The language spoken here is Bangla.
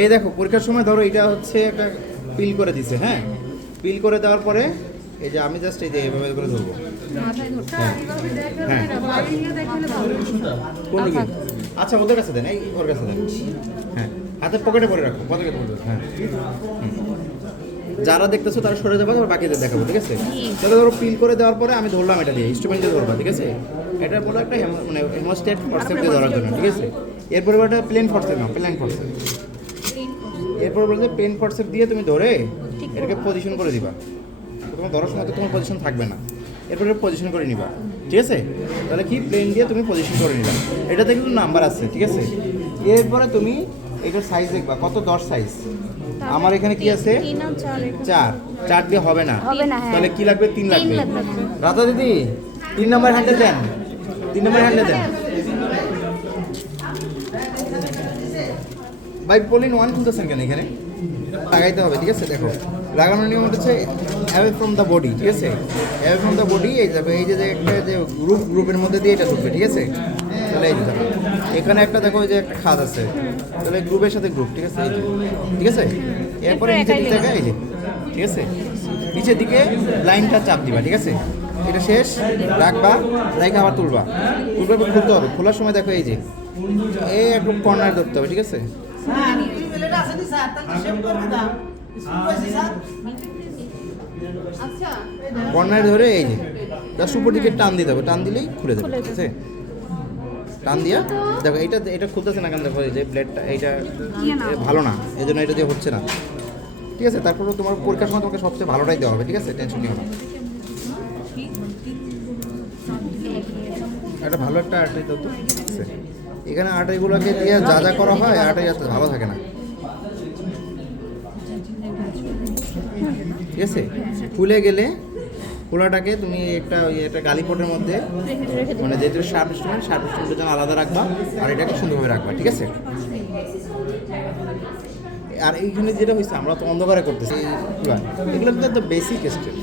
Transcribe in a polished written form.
এই দেখো পরীক্ষার সময় ধরো এটা হচ্ছে একটা পিল করে দিছে, হ্যাঁ, পিল করে দেওয়ার পরে এই যে আমি জাস্ট এই যে এইভাবে করে ধরবো। হ্যাঁ কোন দিকে? আচ্ছা ওদের কাছে দেন, এই ওর কাছে দেন। হ্যাঁ হাতের পকেটে পরে রাখো, পকেটে পরে রাখো। হ্যাঁ যারা দেখতেছো তারা সরে যাবে, তারপর বাকিদের দেখাবো, ঠিক আছে? তাহলে ধরো পিল করে দেওয়ার পরে আমি ধরলাম এটা দিয়ে, ইনস্ট্রুমেন্ট দিয়ে ধরবা, ঠিক আছে? এটা বলো একটা মানে হেমোস্ট্যাট ফরসেপ দিয়ে ধরার জন্য, ঠিক আছে? এরপরে ওটা প্লেন ফরসেপ নাও, প্লেন ফরসেপ। এরপর বলতে পেন ফরসেপ দিয়ে তুমি ধরে এটাকে পজিশন করে দিবা। তোমার ধরার সময় তো তোমার পজিশন থাকবে না, এরপরে পজিশন করে নিবা, ঠিক আছে? তাহলে কি প্লেন দিয়ে তুমি পজিশন করে নিবা। এটাতে কিন্তু নাম্বার আছে, ঠিক আছে? এরপরে তুমি এটার সাইজ দেখবা কত, 10 সাইজ। আমার এখানে কি আছে 4, 4 দিয়ে হবে না, তাহলে কি লাগবে 3 লাগবে। রাধা দিদি 3 নম্বর হ্যান্ডেল দেন, 3 নম্বর হ্যান্ডেল দেন ভাই। পলিন 1 খুলতেছেন কেন? এখানে লাগাইতে হবে, ঠিক আছে? দেখো লাগানোর নিয়ম হচ্ছে অ্যাওয়ে ফ্রম দ্য বডি, ঠিক আছে? অ্যাওয়ে ফ্রম দ্য বডি এই যাবে, এই যে একটা যে গ্রুপের মধ্যে দিয়ে এটা ঢুকবে, ঠিক আছে? তাহলে এই যে দেখো এখানে একটা দেখো এই যে একটা খাদ আছে, তাহলে গ্রুপের সাথে গ্রুপ, ঠিক আছে? ঠিক আছে, এরপরে নিচের দিকে এই যে, ঠিক আছে? নিচের দিকে লাইনটা চাপ দিবা, ঠিক আছে? এটা শেষ রাখবা, রেখে আবার তুলবা, তুলবার পর খুলতে হবে। খোলার সময় দেখো এই যে এই একটু কর্নার ধরতে হবে, ঠিক আছে? কর্নার ধরে এই যে জাস্ট উপর দিকে টান দিতে হবে, টান দিলেই খুলে যাবে, ঠিক আছে? টান দিয়া দেখো এটা এটা খুলতেছে না কেন, দেখো এই যে ব্লেডটা এইটা ভালো না, এই জন্য এটা দিয়ে হচ্ছে না, ঠিক আছে? তারপরে তোমার পরীক্ষার সময় তোমাকে সবচেয়ে ভালোটাই দেওয়া হবে, ঠিক আছে? টেনশন নিও না। একটা ভালো একটা আর্টাই দাও তো, ঠিক আছে? এখানে আর্টাইগুলোকে দিয়ে যা যা করা হয় আর্টাই এত ভালো থাকে না, ঠিক আছে? খুলে গেলে খোলাটাকে তুমি একটা একটা গালিপটের মধ্যে, মানে যেহেতু শার্প ইনস্ট্রুমেন্টের জন্য আলাদা রাখবা, আর এটাকে সুন্দরভাবে রাখবা, ঠিক আছে? আর এইখানে যেটা হয়েছে আমরা তো অন্ধকারে করতেছি, এগুলো তো বেসিক স্টেপ।